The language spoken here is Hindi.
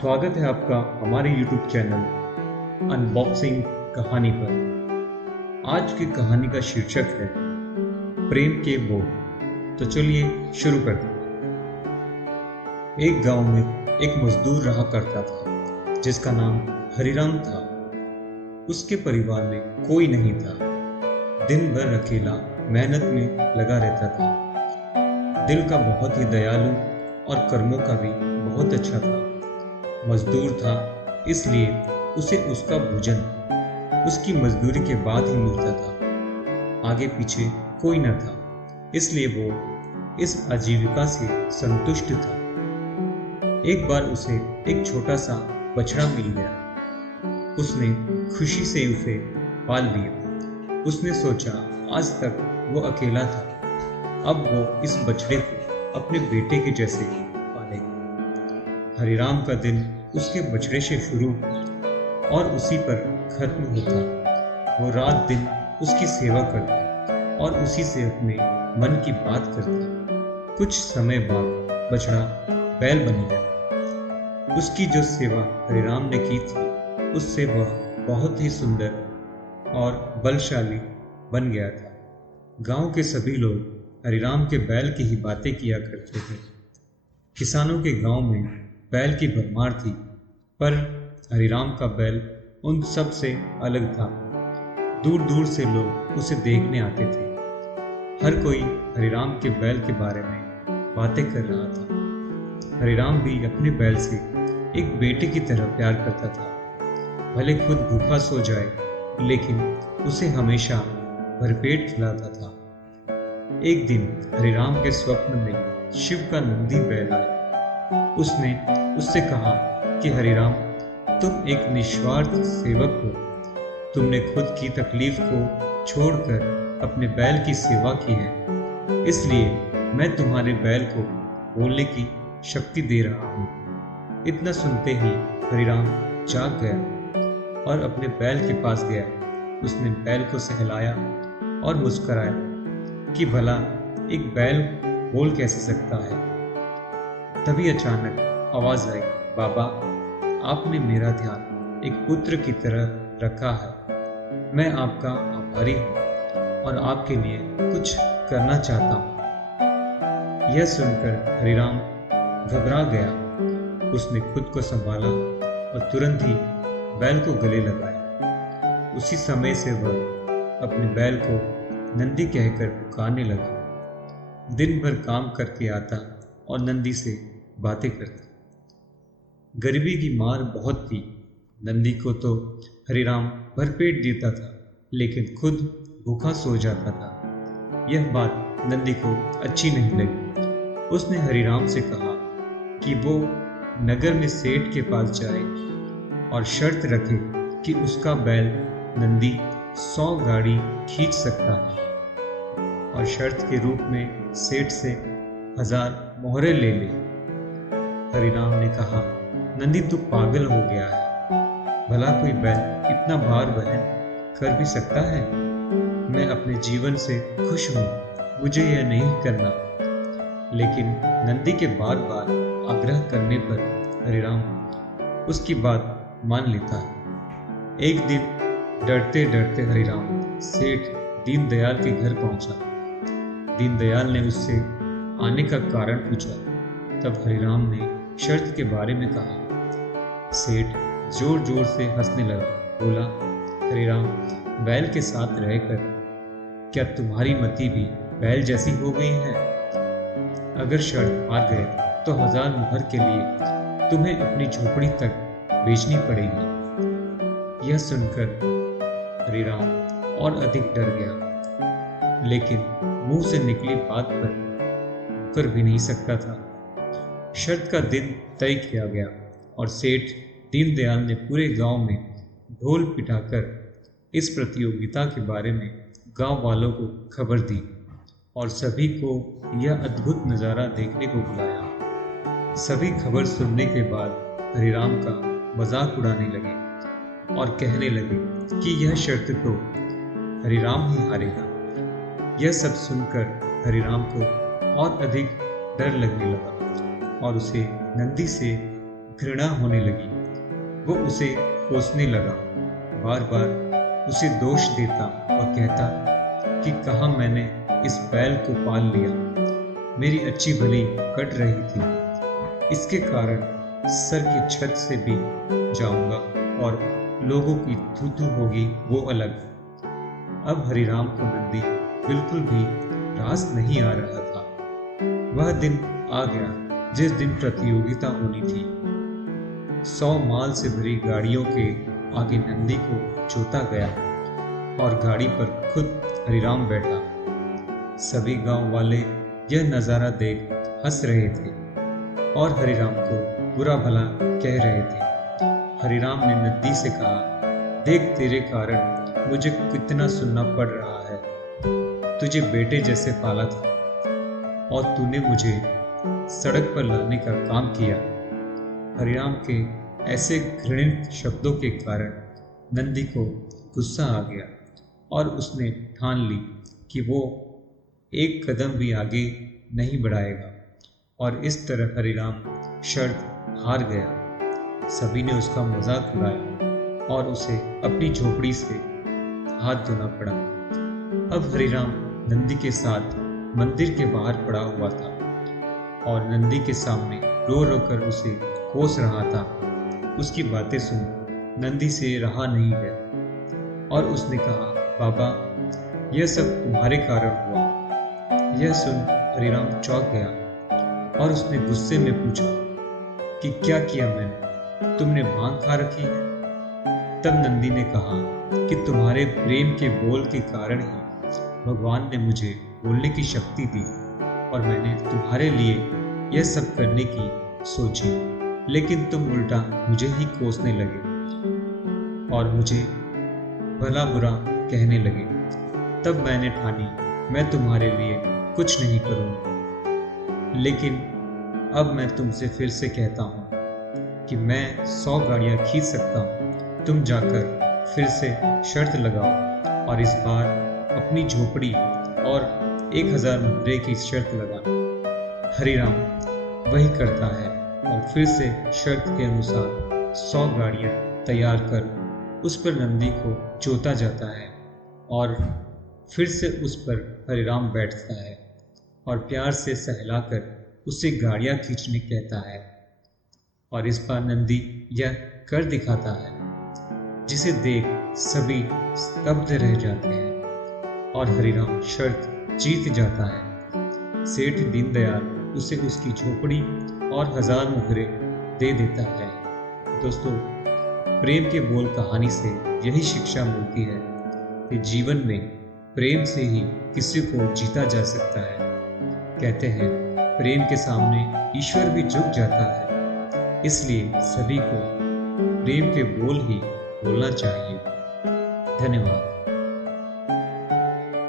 स्वागत है आपका हमारे YouTube चैनल अनबॉक्सिंग कहानी पर। आज की कहानी का शीर्षक है प्रेम के बोल। तो चलिए शुरू करते हैं। एक गांव में एक मजदूर रहा करता था जिसका नाम हरिराम था। उसके परिवार में कोई नहीं था। दिन भर अकेला मेहनत में लगा रहता था। दिल का बहुत ही दयालु और कर्मों का भी बहुत अच्छा था। मजदूर था, इसलिए उसे उसका भोजन उसकी मजदूरी के बाद ही मिलता था। आगे पीछे कोई न था, इसलिए वो इस आजीविका से संतुष्ट था। एक बार उसे एक छोटा सा बछड़ा मिल गया। उसने खुशी से उसे पाल लिया। उसने सोचा आज तक वो अकेला था, अब वो इस बछड़े को अपने बेटे के जैसे पालेगा। हरिराम का दिन उसके बछड़े से शुरू और उसी पर खत्म होता। वो रात दिन उसकी सेवा करता और उसी से अपने मन की बात करता। कुछ समय बाद बछड़ा बैल बन गया। उसकी जो सेवा हरिराम ने की थी, उससे वह बहुत ही सुंदर और बलशाली बन गया था। गांव के सभी लोग हरिराम के बैल की ही बातें किया करते थे। किसानों के गांव में बैल की भरमार थी, पर हरिराम का बैल उन सब से अलग था। दूर दूर से लोग उसे देखने आते थे। हर कोई हरिराम के बैल के बारे में बातें कर रहा था। हरिराम भी अपने बैल से एक बेटे की तरह प्यार करता था। भले खुद भूखा सो जाए, लेकिन उसे हमेशा भरपेट खिलाता था। एक दिन हरिराम के स्वप्न में शिव का नंदी बैल आया। उसने उससे कहा कि हरिराम, तुम एक निस्वार्थ सेवक हो। तुमने खुद की तकलीफ को छोड़कर अपने बैल की सेवा की है, इसलिए मैं तुम्हारे बैल को बोलने की शक्ति दे रहा हूँ। इतना सुनते ही हरिराम जाग गया और अपने बैल के पास गया। उसने बैल को सहलाया और मुस्कराया कि भला एक बैल बोल कैसे सकता है। तभी अचानक आवाज आई, बाबा, आपने मेरा ध्यान एक पुत्र की तरह रखा है। मैं आपका आभारी हूँ और आपके लिए कुछ करना चाहता हूँ। यह सुनकर हरिराम घबरा गया। उसने खुद को संभाला और तुरंत ही बैल को गले लगाया। उसी समय से वह अपने बैल को नंदी कहकर पुकारने लगा। दिन भर काम करके आता और नंदी से बातें करता। गरीबी की मार बहुत थी। नंदी को तो हरिराम भरपेट देता था, लेकिन खुद भूखा सो जाता था। यह बात नंदी को अच्छी नहीं लगी। उसने हरिराम से कहा कि वो नगर में सेठ के पास जाए और शर्त रखे कि उसका बैल नंदी 100 गाड़ी खींच सकता है, और शर्त के रूप में सेठ से 1000 मोहरे ले ले। हरिराम ने कहा, नंदी तू पागल हो गया है। भला कोई बैल इतना भार वहन कर भी सकता है? मैं अपने जीवन से खुश हूँ, मुझे यह नहीं करना। लेकिन नंदी के बार बार आग्रह करने पर हरिराम उसकी बात मान लेता है। एक दिन डरते डरते हरिराम सेठ दीनदयाल के घर पहुंचा। दीनदयाल ने उससे आने का कारण पूछा। तब हरिराम ने शर्त के बारे में कहा। सेठ जोर जोर से हंसने लगा। बोला, हरिराम, बैल के साथ रहकर क्या तुम्हारी मति भी बैल जैसी हो गई है? अगर शर्त हार गए तो 1000 मोहर के लिए तुम्हें अपनी झोपड़ी तक बेचनी पड़ेगी। यह सुनकर हरिराम और अधिक डर गया, लेकिन मुंह से निकली बात पर कर भी नहीं सकता था। शर्त का दिन तय किया गया और सेठ दीनदयाल ने पूरे गांव में ढोल पिटाकर इस प्रतियोगिता के बारे में गांव वालों को खबर दी और सभी को यह अद्भुत नज़ारा देखने को बुलाया। सभी खबर सुनने के बाद हरिराम का मजाक उड़ाने लगे और कहने लगे कि यह शर्त तो हरिराम ही हारेगा। यह सब सुनकर हरिराम को और अधिक डर लगने लगा और उसे नंदी से घृणा होने लगी। वो उसे कोसने लगा, बार बार उसे दोष देता और कहता कि कहाँ मैंने इस बैल को पाल लिया, मेरी अच्छी भली कट रही थी, इसके कारण सर की छत से भी जाऊंगा और लोगों की थू होगी वो अलग। अब हरिराम को नंदी बिल्कुल भी रास नहीं आ रहा था। वह दिन आ गया जिस दिन प्रतियोगिता होनी थी। 100 माल से भरी गाड़ियों के आगे नंदी को जोता गया और गाड़ी पर खुद हरिराम बैठा। सभी गांव वाले यह नजारा देख हंस रहे थे और हरिराम को बुरा भला कह रहे थे। हरिराम ने नंदी से कहा, देख तेरे कारण मुझे कितना सुनना पड़ रहा है। तुझे बेटे जैसे पाला था और तूने मुझे सड़क पर लाने का काम किया। हरिराम के ऐसे घृणित शब्दों के कारण नंदी को गुस्सा आ गया और उसने ठान ली कि वो एक कदम भी आगे नहीं बढ़ाएगा और इस तरह हरिराम शर्त हार गया। सभी ने उसका मजाक उड़ाया और उसे अपनी झोपड़ी से हाथ धोना पड़ा। अब हरिराम नंदी के साथ मंदिर के बाहर पड़ा हुआ था और नंदी के सामने रो रो कर उसे कोस रहा था। उसकी बातें सुन नंदी से रहा नहीं गया और उसने कहा, बाबा यह सब तुम्हारे कारण हुआ। यह सुन हरिराम चौंक गया और उसने गुस्से में पूछा कि क्या किया मैंने, तुमने भांग खा रखी है? तब नंदी ने कहा कि तुम्हारे प्रेम के बोल के कारण ही भगवान ने मुझे बोलने की शक्ति दी और मैंने तुम्हारे लिए यह सब करने की सोची, लेकिन तुम उल्टा मुझे ही कोसने लगे और मुझे भला बुरा कहने लगे। तब मैंने ठानी मैं तुम्हारे लिए कुछ नहीं करूँगा। लेकिन अब मैं तुमसे फिर से कहता हूँ कि मैं 100 गाड़ियाँ खींच सकता हूँ। तुम जाकर फिर से शर्त लगाओ और इस बार अपनी झोपड़ी और 1000 मुद्रे की शर्त लगाना। हरिराम वही करता है और फिर से शर्त के अनुसार 100 गाड़ियाँ तैयार कर उस पर नंदी को जोता जाता है और फिर से उस पर हरिराम बैठता है और प्यार से सहलाकर उसे गाड़ियाँ खींचने कहता है और इस बार नंदी यह कर दिखाता है, जिसे देख सभी स्तब्ध रह जाते हैं और हरिराम शर्त जीत जाता है। सेठ दीनदयाल उसे उसकी झोपड़ी और 1000 मुहरे दे देता है। दोस्तों, प्रेम के बोल कहानी से यही शिक्षा मिलती है कि जीवन में प्रेम से ही किसी को जीता जा सकता है। कहते हैं प्रेम के सामने ईश्वर भी झुक जाता है, इसलिए सभी को प्रेम के बोल ही बोलना चाहिए। धन्यवाद।